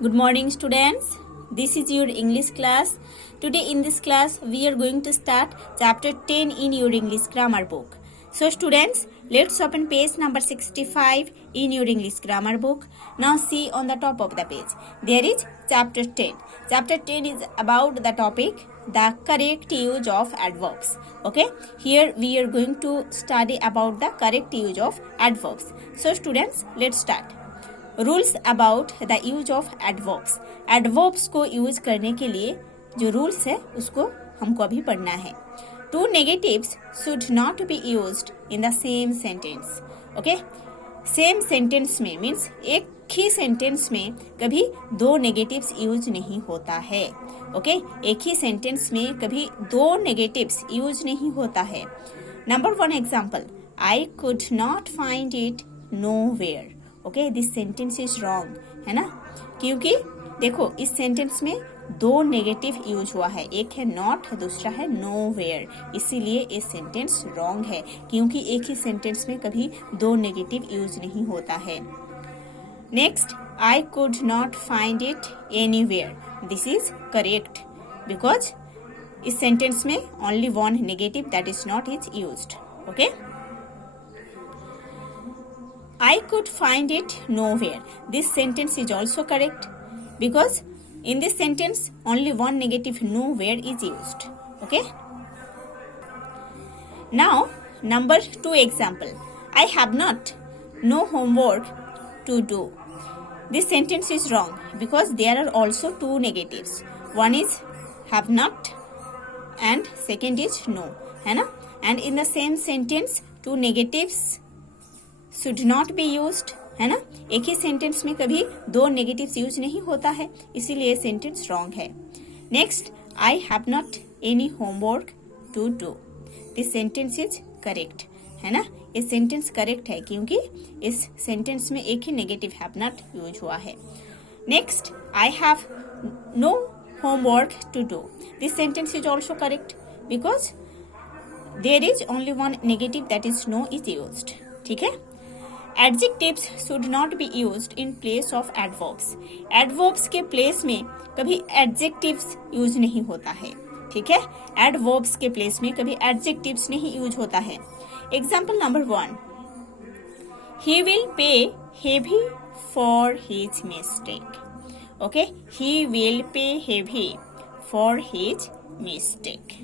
Good morning, students. This is your English class. Today in this class, we are going to start chapter 10 in your English grammar book. So students, let's open page number 65 in your English grammar book. Now see on the top of the page. There is chapter 10. Chapter 10 is about the topic the correct use of adverbs. Okay, here we are going to study about the correct use of adverbs. So students, let's start. Rules about the use of adverbs. Adverbs को use करने के लिए जो rules है उसको हमको अभी पढ़ना है. Two negatives should not be used in the same sentence. Okay, same sentence में मीन्स एक ही सेंटेंस में कभी दो नेगेटिव्स यूज नहीं होता है. ओके, एक ही सेंटेंस में कभी दो नेगेटिव्स यूज नहीं होता है. Number 1 example, I could not find it nowhere. Okay, this sentence is wrong, है ना, क्योंकि देखो इस सेंटेंस में दो नेगेटिव यूज हुआ है. एक है नॉट, दूसरा है नोवेयर. इसीलिए ये सेंटेंस रॉन्ग है, क्योंकि एक ही सेंटेंस में कभी दो नेगेटिव यूज नहीं होता है. Next, I could not find it anywhere. This is correct because इस सेंटेंस में only one negative that is not is used. Okay, I could find it nowhere. This sentence is also correct because in this sentence only one negative nowhere is used. Okay. Now number 2 example. I have not no homework to do. This sentence is wrong because there are also two negatives. One is have not and second is no. है ना? And in the same sentence two negatives should not be used, है ना. एक ही sentence में कभी दो negatives use नहीं होता है, इसीलिए सेंटेंस रॉन्ग है. Next, I have not any homework to do. This sentence is correct, है ना. ये सेंटेंस करेक्ट है क्योंकि इस सेंटेंस में एक ही नेगेटिव हैव नॉट यूज हुआ है. Next, I have no homework to do. This sentence is also correct because there is only one negative that is no is used. ठीक है. Adjectives should not be used in place of adverbs. Adverbs के place में कभी adjectives use नहीं होता है. ठीक है, adverbs के प्लेस में कभी adjectives नहीं यूज होता है. Example number 1. He will pay heavy for his mistake. Okay, he will pay heavy for his mistake.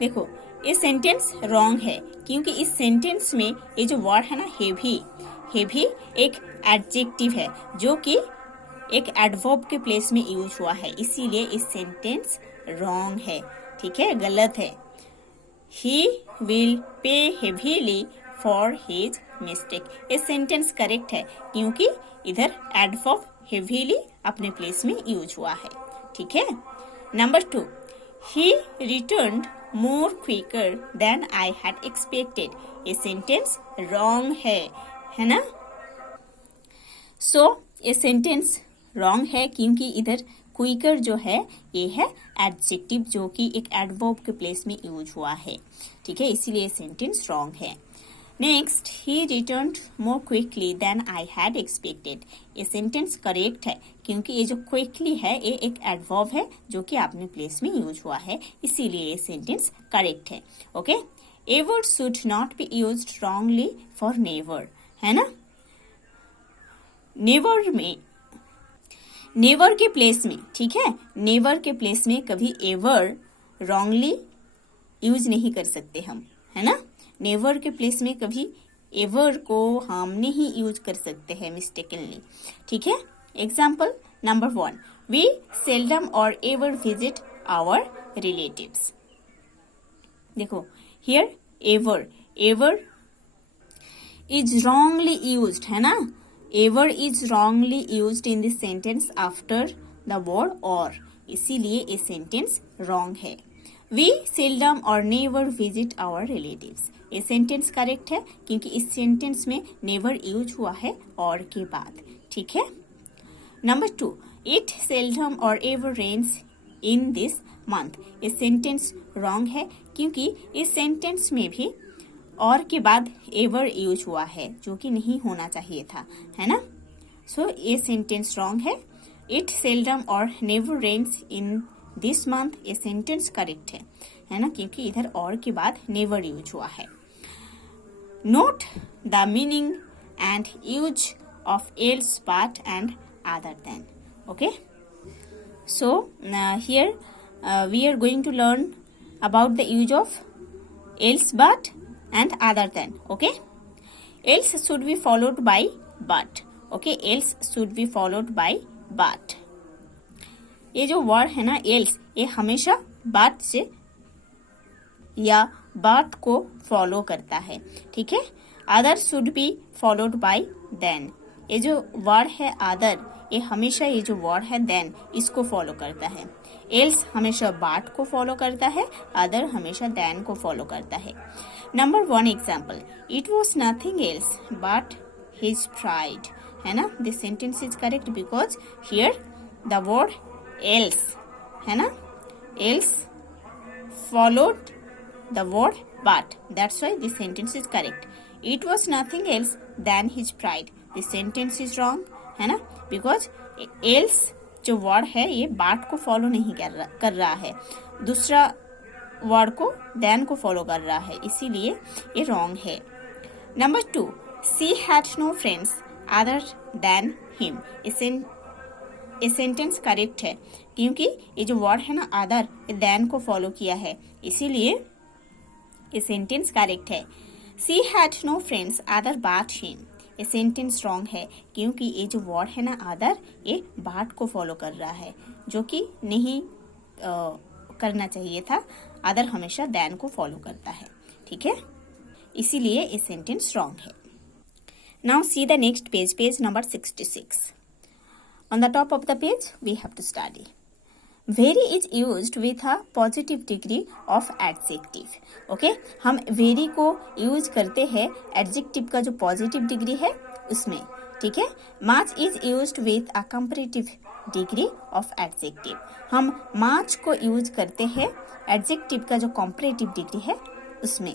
देखो ये सेंटेंस रॉन्ग है क्योंकि इस सेंटेंस में ये जो वर्ड है ना हेवी, हेवी एक एडजेक्टिव है जो कि एक एडवर्ब के प्लेस में यूज हुआ है, इसीलिए इस सेंटेंस रॉन्ग है. ठीक है, गलत है. He will pay heavily for his mistake. ये सेंटेंस करेक्ट है क्योंकि इधर एडवर्ब हेवीली अपने प्लेस में यूज हुआ है. ठीक है. Number 2, he returned more quicker than I had expected. ये सेंटेंस रॉन्ग है ना. सो ये सेंटेंस रॉन्ग है क्योंकि इधर क्विकर जो है ये है एडजेक्टिव जो कि एक एडवर्ब के प्लेस में यूज हुआ है. ठीक है, इसीलिए सेंटेंस रॉन्ग है. Next, he returned more quickly than I had expected. ये सेंटेंस करेक्ट है क्योंकि ये जो क्विकली है ये एक एडवर्ब है जो कि आपने प्लेस में यूज हुआ है, इसीलिए ये सेंटेंस करेक्ट है. Okay, ever should not be used wrongly for never, है ना. नेवर में, नेवर के प्लेस में, ठीक है, नेवर के प्लेस में कभी एवर रॉन्गली यूज नहीं कर सकते हम, है ना. नेवर के प्लेस में कभी एवर को हम नहीं यूज कर सकते हैं मिस्टेकनली. ठीक है. Example number 1, we seldom or ever visit our relatives. देखो here ever, ever is wrongly used, है ना. Ever is wrongly used in this sentence after the word और, इसीलिए ये सेंटेंस रॉन्ग है. We seldom or never visit our relatives. ये sentence correct है क्योंकि इस सेंटेंस में नेवर यूज हुआ है और के बाद. ठीक है. Number 2, it seldom or ever rains in this month. ये सेंटेंस रॉन्ग है क्योंकि इस सेंटेंस में भी और के बाद एवर यूज हुआ है जो कि नहीं होना चाहिए था, है ना. सो ये सेंटेंस रॉन्ग है। It seldom or never rains in this month, ये सेंटेंस करेक्ट है ना, क्योंकि इधर और के बाद नेवर यूज हुआ है। Note the meaning and use of else but and other than. Okay, so here we are going to learn about the use of else but and other than. Okay, else should be followed by but. Okay, else should be followed by but. ये जो word है ना else, ये हमेशा but से या but को follow करता है, ठीक है। other should be followed by then. ये जो वर्ड है other, ये हमेशा ये जो वर्ड है then इसको फॉलो करता है। else हमेशा but को फॉलो करता है, other हमेशा then को फॉलो करता है। Number 1 example, it was nothing else but his pride, है ना। This sentence is correct because here the word else, है ना, else followed the word but, that's why this sentence is correct. It was nothing else than his pride, this sentence is wrong, है ना, because else जो word है ये but को follow नहीं कर रहा है, दूसरा वर्ड को then को फॉलो कर रहा है, इसीलिए ये रॉन्ग है। Number 2, she had no friends other than him, ये सेंटेंस करेक्ट है क्योंकि ये जो वर्ड है ना अदर, ये then को फॉलो किया है, इसीलिए ये सेंटेंस करेक्ट है। she had no friends other but him, ये सेंटेंस रॉन्ग है क्योंकि ये जो वर्ड है ना अदर, ये but को फॉलो कर रहा है, जो कि नहीं करना चाहिए था। अदर हमेशा then को फॉलो करता है, ठीक है, इसीलिए ये सेंटेंस रॉन्ग है। Now see the next page, page number 66। On the top of the page, we have to study. Very is used with a positive degree of adjective. Okay, हम very को use करते हैं adjective का जो positive degree है उसमें, ठीक है। Much is used with a comparative degree of adjective. हम much को यूज करते हैं adjective का जो comparative degree है उसमें,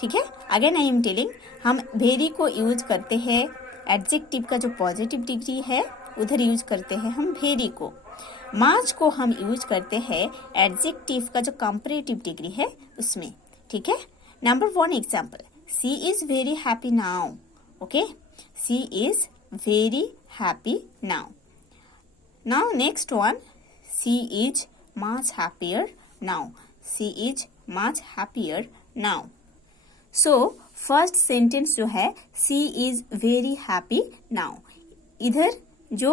ठीक है। Again I am telling, हम very को यूज करते हैं adjective का जो positive degree है उधर यूज करते हैं हम वेरी को। माच को हम यूज करते हैं एडजेक्टिव का जो कंपैरेटिव डिग्री है उसमें, ठीक है। Number 1 example, she is very happy now. Okay, she is very happy now. Now next one, she is much happier now, she is much happier now. So first sentence जो है she is very happy now, इधर जो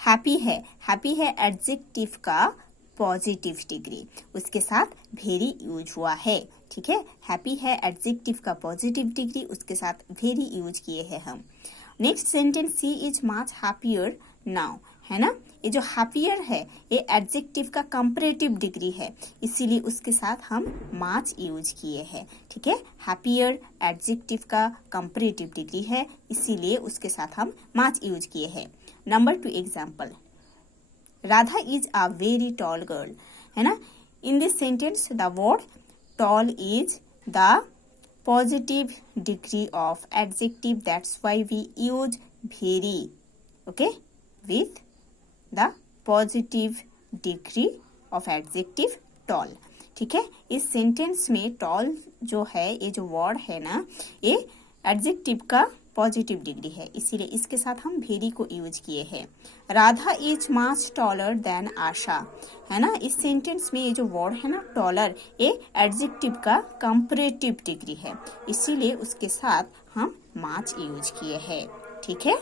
happy है adjective का positive degree, उसके साथ very use हुआ है, ठीक है। हैप्पी है एडजेक्टिव का पॉजिटिव डिग्री, उसके साथ वेरी यूज किए हैं हम। Next sentence, she is much happier now, है ना, ये जो हैप्पियर है ये एडजेक्टिव का कंपैरेटिव डिग्री है, इसीलिए उसके साथ हम मच यूज किए हैं, ठीक है। हैप्पियर एडजेक्टिव का कंपैरेटिव डिग्री है, इसीलिए उसके साथ हम मच यूज किए हैं। Number 2 example, Radha is a very tall girl, है ना। In this sentence the word tall is the positive degree of adjective, that's why we use very, okay, with the positive degree of adjective tall, ठीक है। इस sentence में toll जो है, ये जो वर्ड है ना, ये एडजेक्टिव का पॉजिटिव डिग्री है, इसीलिए इसके साथ हम वेरी को यूज किए हैं। Radha is much taller than Asha, है ना। इस सेंटेंस में ये जो वर्ड है ना टॉलर, ये एडजेक्टिव का कंपैरेटिव डिग्री है, इसीलिए उसके साथ हम मच यूज किए हैं, ठीक है।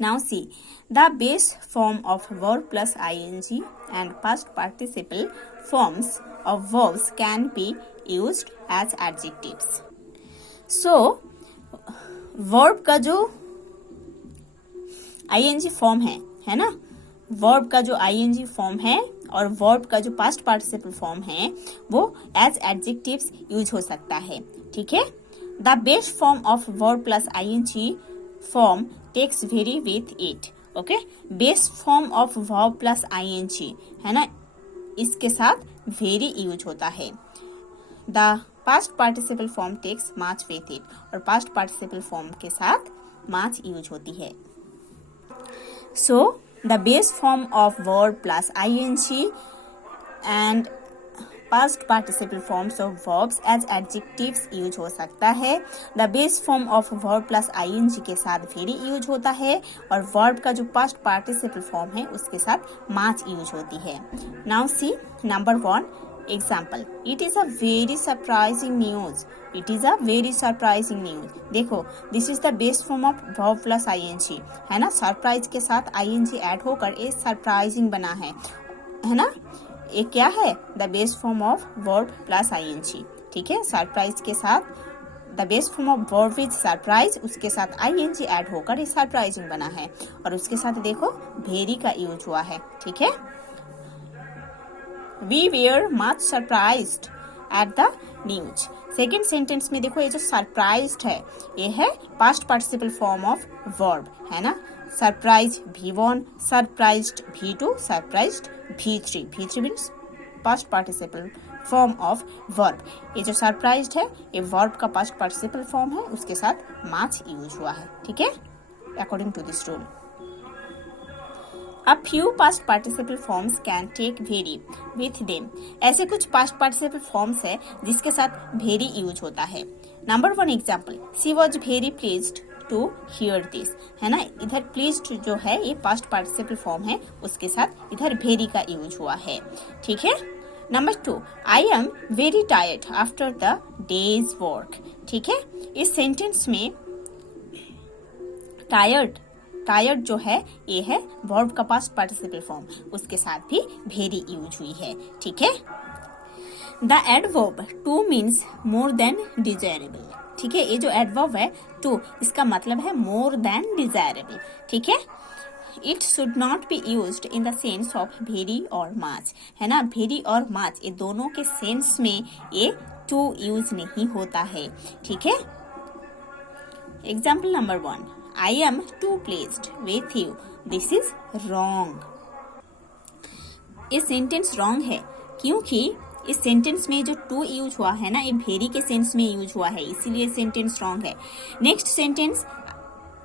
Now see the base form of verb plus ing and past participle forms of verbs can be used as adjectives. So verb का जो ing फॉर्म है ना, वर्ब का जो ing फॉर्म है और वर्ब का जो पास्ट पार्टिसिपल फॉर्म है वो एज एडजेक्टिव्स यूज हो सकता है, ठीक है। The base form of verb plus ing form takes very with it, okay. Base form of verb plus ing, है ना, इसके साथ वेरी यूज होता है। The past participle form takes much with it, और पास्ट पार्टिसिपल फॉर्म के साथ much use होती है। So the base form of verb plus ing and past participle forms of verbs as adjectives use हो सकता है। The base form of verb plus ing के साथ very यूज होता है और verb का जो past participle form है उसके साथ much यूज होती है। Now see number 1 example. It is a very surprising news. It is a very surprising news. देखो this is the base form of verb plus ing है ना, surprise के साथ ing ऐड होकर ये surprising बना है ना। ये क्या है? The base form of verb plus ing, ठीक है। सरप्राइज के साथ the base form of verb with surprise, उसके साथ ing ऐड होकर ये सरप्राइजिंग बना है और उसके साथ देखो वेरी का यूज हुआ है, ठीक है। We were much surprised at the news. Second sentence में देखो ये जो सरप्राइज्ड है ये है past participle form of verb है ना। Surprise V1, surprised V2, surprised V3। V3 means past participle form of verb. ये जो सरप्राइज्ड है ये वर्ब का पास्ट पार्टिसिपल फॉर्म है, उसके साथ मच यूज हुआ है, ठीक है, according to this rule. A few past participle forms can take very with them. ऐसे कुछ past participle forms है जिसके साथ very यूज होता है। Number 1 example, she was very pleased to hear this, है ना। इधर pleased जो है ये past participle form है, उसके साथ इधर very का यूज हुआ है, ठीक है। Number 2, I am very tired after the day's work, ठीक है। इस सेंटेंस में टायर्ड जो है ये है वर्ब का पास्ट पार्टिसिपल फॉर्म, उसके साथ भी वेरी यूज हुई है, ठीक है। The adverb two means more than desirable, ठीक है। ये जो एडवर्ब है टू इसका मतलब है मोर देन डिजायरेबल, ठीक है। It should not be used in the sense of very और मच, है ना। वेरी और मच ये दोनों के सेंस में ये टू यूज नहीं होता है, ठीक है। Example number 1, I am too pleased with you. This is wrong. ये सेंटेंस रॉन्ग है क्योंकि इस सेंटेंस में जो टू यूज हुआ है ना ये वेरी के सेंस में यूज हुआ है, इसीलिए सेंटेंस रॉन्ग है। Next sentence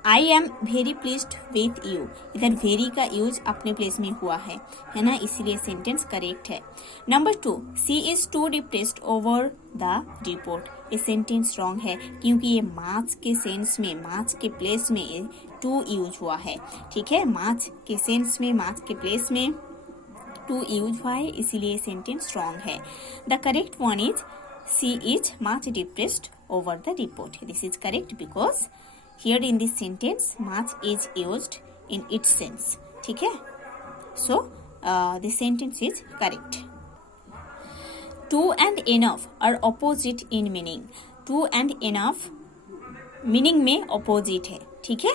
I am very pleased with you, इधर वेरी का यूज अपने प्लेस में हुआ है ना, इसीलिए सेंटेंस करेक्ट है। Number 2, she is too depressed over the report. ये सेंटेंस रॉन्ग है क्योंकि ये माच के सेंस में, माच के प्लेस में टू यूज हुआ है, ठीक है। माच के सेंस में, माच के प्लेस में टू यूज हुआ है, इसीलिए सेंटेंस रॉन्ग है। The correct one is she is much depressed over the report. This is correct because here in this sentence much is used in its sense, ठीक है। So this sentence is correct. Two and enough are opposite in meaning. Two and enough meaning में opposite है, ठीक है।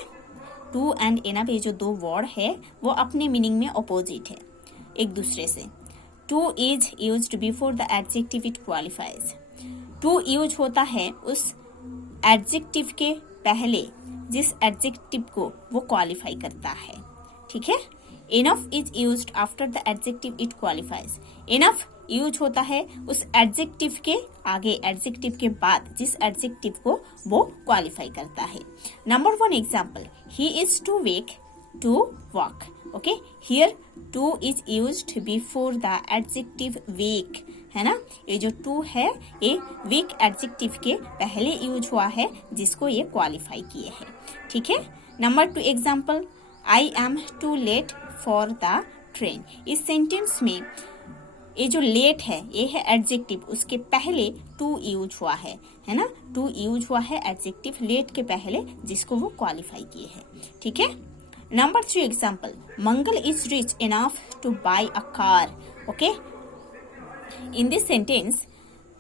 Two and enough ये जो दो word है वो अपने मीनिंग में opposite है एक दूसरे से। Two is used before the adjective it qualifies. Two use होता है उस एडजेक्टिव के पहले जिस एडजेक्टिव को वो क्वालिफाई करता है, ठीक है। Enough is used after the adjective it qualifies. Enough use होता है उस एडजेक्टिव के आगे, एडजेक्टिव के बाद जिस एडजेक्टिव को वो क्वालिफाई करता है। Number 1 example, he is too weak to walk, okay. Here too is used before the adjective weak, है ना। ये जो टू है ये वीक एडजेक्टिव के पहले यूज हुआ है जिसको ये क्वालिफाई किए हैं, ठीक है। Number 2 example, I am too late for the train. इस सेंटेंस में ये जो लेट है ये है एडजेक्टिव, उसके पहले टू यूज हुआ है ना। टू यूज हुआ है एडजेक्टिव लेट के पहले जिसको वो क्वालिफाई किए हैं, ठीक है। Number 3 example, Mangal is rich enough to buy a car, okay. In this sentence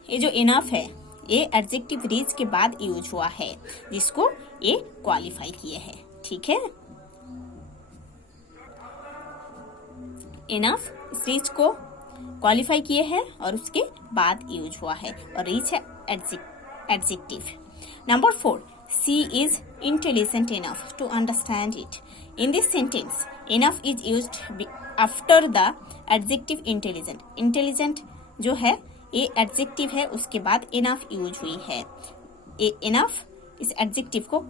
ये जो इनफ है ये एडजेक्टिव रिच के बाद यूज हुआ है जिसको ये क्वालिफाई किए हैं, ठीक है। इनफ इस रिच को क्वालिफाई किए हैं और उसके बाद यूज हुआ है और रिच है adjective. Number 4, she is intelligent enough to understand it. In this sentence enough is used after the adjective intelligent. Intelligent जो है ये एडजेक्टिव है उसके बाद इनफ यूज हुई है। ये इनफ इस एडजेक्टिव को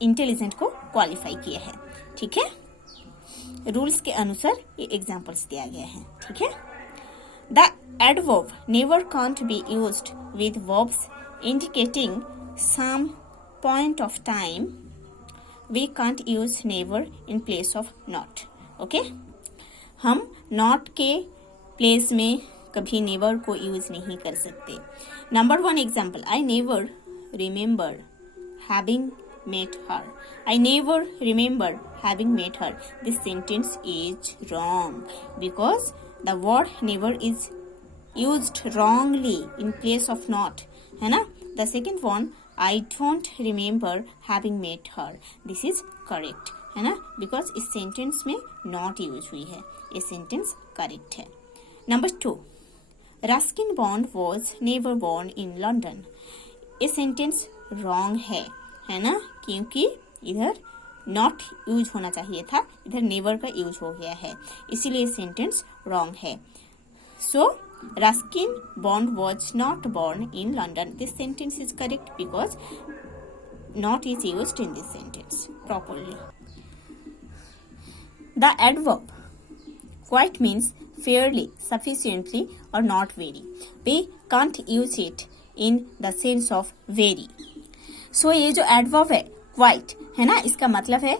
इंटेलिजेंट को क्वालिफाई किया है, ठीक है। रूल्स के अनुसार ये एग्जाम्पल्स दिया गया है, ठीक है। The adverb never can't be used with verbs indicating some point of time. We can't use never in place of not. Okay, हम नॉट के प्लेस में कभी नेवर को यूज नहीं कर सकते। Number 1 example, I never remember having met her. I never remember having met her. This sentence is wrong because the word never is used wrongly in place of not, है ना। The second one, I don't remember having met her. This is correct, है ना, because इस sentence में not use हुई है, ये sentence correct है। Number 2, Ruskin Bond was never born in London. ये sentence wrong है ना, क्योंकि इधर नॉट यूज होना चाहिए था, इधर नेवर का यूज हो गया है, इसीलिए सेंटेंस रॉन्ग है। So Ruskin Bond was not born in London. This sentence is correct because not is used in this sentence properly. The adverb quite means fairly, sufficiently or not very. We can't use it in the sense of very. So ये जो adverb है quite, है ना, इसका मतलब है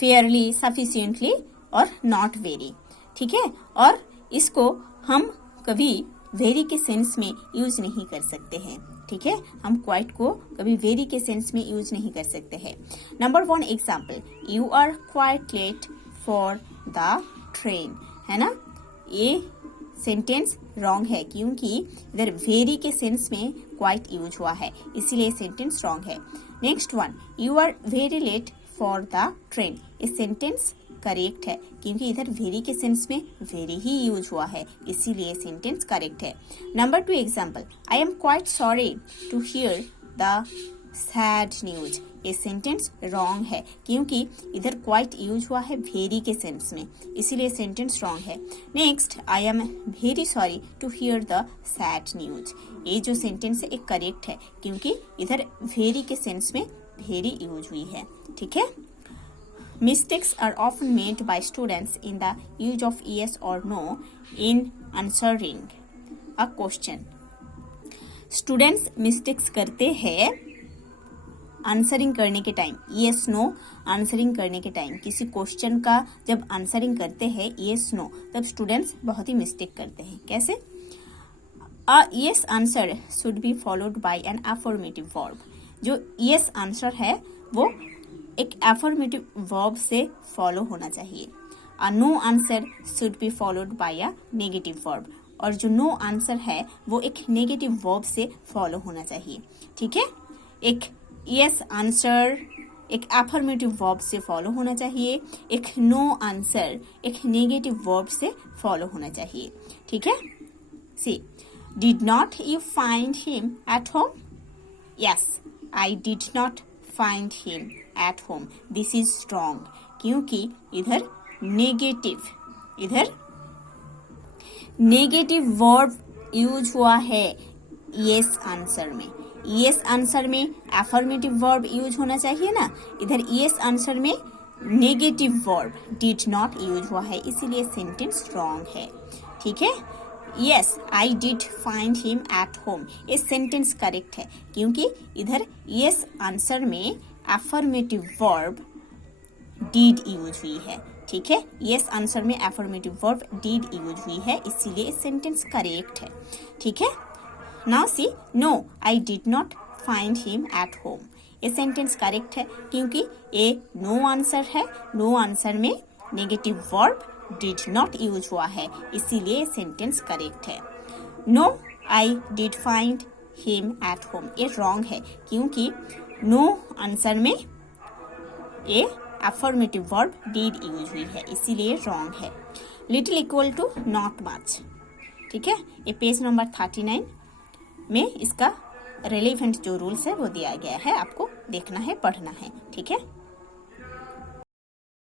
Fairlie, sufficiently और not very, ठीक है। और इसको हम कभी वेरी के सेंस में यूज नहीं कर सकते हैं, ठीक है। हम क्वाइट को कभी वेरी के सेंस में यूज नहीं कर सकते हैं। Number 1 example, you are quite late for the train, है ना। ये सेंटेंस रॉन्ग है क्योंकि इधर वेरी के सेंस में क्वाइट यूज हुआ है, इसीलिए सेंटेंस रॉन्ग है। Next one, you are very late for the train. ये सेंटेंस करेक्ट है क्योंकि इधर वेरी के सेंस में वेरी ही यूज हुआ है, इसीलिए सेंटेंस करेक्ट है। Number 2 example, I am quite sorry to hear the sad news. ये सेंटेंस रॉन्ग है क्योंकि इधर क्वाइट यूज हुआ है वेरी के सेंस में, इसीलिए सेंटेंस रॉन्ग है। Next, I am very sorry to hear the sad news. ये जो सेंटेंस है एक करेक्ट है क्योंकि इधर वेरी के सेंस में वेरी यूज हुई है, ठीक है। Mistakes are often made by students in the use of yes और no in answering a question. Students mistakes करते हैं आंसरिंग करने के टाइम, यस नो आंसरिंग करने के टाइम, किसी क्वेश्चन का जब आंसरिंग करते हैं यस नो, तब स्टूडेंट्स बहुत ही मिस्टेक करते हैं। कैसे? A yes answer should be followed by an affirmative verb. जो यस आंसर है वो एक अफर्मेटिव वर्ब से फॉलो होना चाहिए। A no answer should be followed by a negative verb, और जो नो आंसर है वो एक नेगेटिव वर्ब से फॉलो होना चाहिए, ठीक है। एक यस आंसर एक अफर्मेटिव वर्ब से फॉलो होना चाहिए, एक नो आंसर एक नेगेटिव वर्ब से फॉलो होना चाहिए, ठीक है। See, did not you find him at home? Yes, I did not find him at home. This is wrong क्योंकि इधर नेगेटिव वर्ब यूज हुआ है यस आंसर में। यस आंसर में अफर्मेटिव वर्ब यूज होना चाहिए ना, इधर यस आंसर में negative verb did not use हुआ है, इसीलिए सेंटेंस रॉन्ग है, ठीक है। Yes, I did find him at home, ये सेंटेंस करेक्ट है क्योंकि इधर यस आंसर में अफर्मेटिव वर्ब डिड यूज हुई है, ठीक है। यस आंसर में अफर्मेटिव वर्ब डिड यूज हुई है, इसीलिए सेंटेंस करेक्ट है, ठीक है। Now see, no I did not find him at home. ये सेंटेंस करेक्ट है क्योंकि ये नो आंसर है, नो आंसर में negative verb did not use हुआ है, इसीलिए सेंटेंस करेक्ट है। No I did find him at home, ये रॉन्ग है क्योंकि नो आंसर में ये अफर्मेटिव वर्ब डिड यूज हुई है, इसीलिए रॉन्ग है। Little equal to not much, ठीक है। ये पेज नंबर 39 में इसका रेलेवेंट जो रूल्स है वो दिया गया है, आपको देखना है, पढ़ना है, ठीक है।